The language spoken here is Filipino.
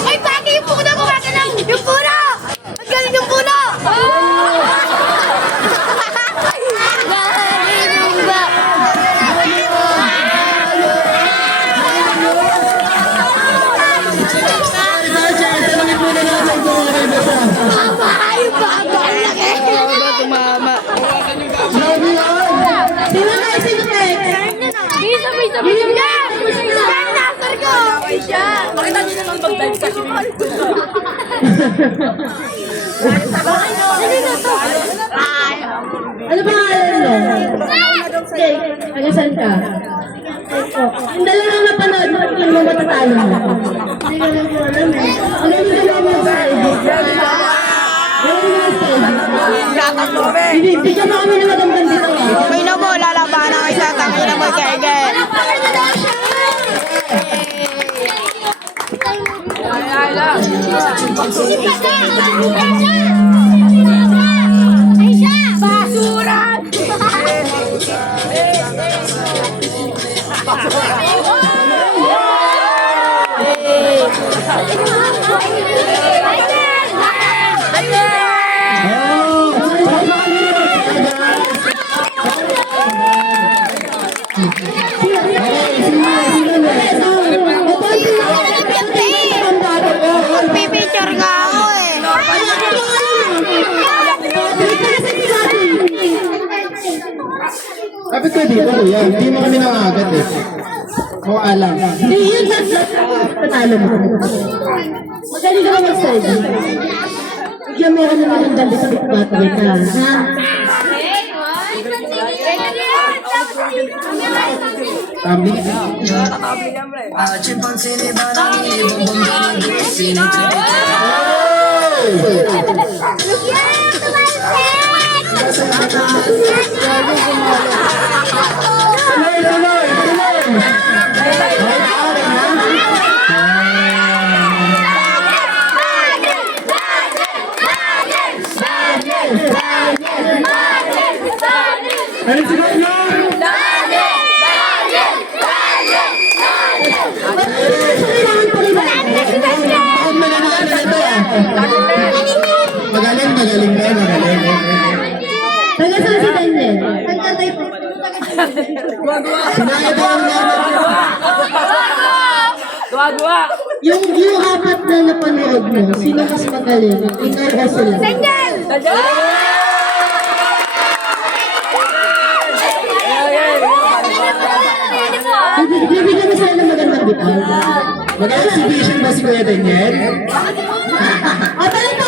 Ay, bagay yung puno! Gumagalaw! Yung puno! Ang galing yung puno! Tumama. Sino na sino na? Bisa! Nasar ko! Siya! Bakit natin naman mag-dive kasi Ano ba alam mo? Okay, agasan ka? Yung dalawang napanood mo, yung mga matatalo mo. Hindi ka lang po alam eh. Ano yung dalawang mo sa hindi ka kami na magandang dito. Okay na po, lalaban ang isa. Tangin na magkege. Basura! Pipicture ka ako eh. Kapit ka dito, kuya. Hindi mo kami nangagat eh. O alam. Hindi, yun sa patalo mo. Magaling ka naman sa'yo. Bigyan mo ka naman ng dali sa battery ka. Ha? Kami. Tuloy, tuloy, tuloy. Ano siguro nyo? Bakit mananalo na ito ah? Magaling, magaling kayo, magaling. Taga saan si Daniel? Taga po. Sinayad ko ang gamit. Yung apat na napanood mo, sino mas magaling? Ikaw o sila? Daniel! Bibigyan mo sila ng magandang bitaw. Mag-exhibition ba si Kuya Daniel? O talaga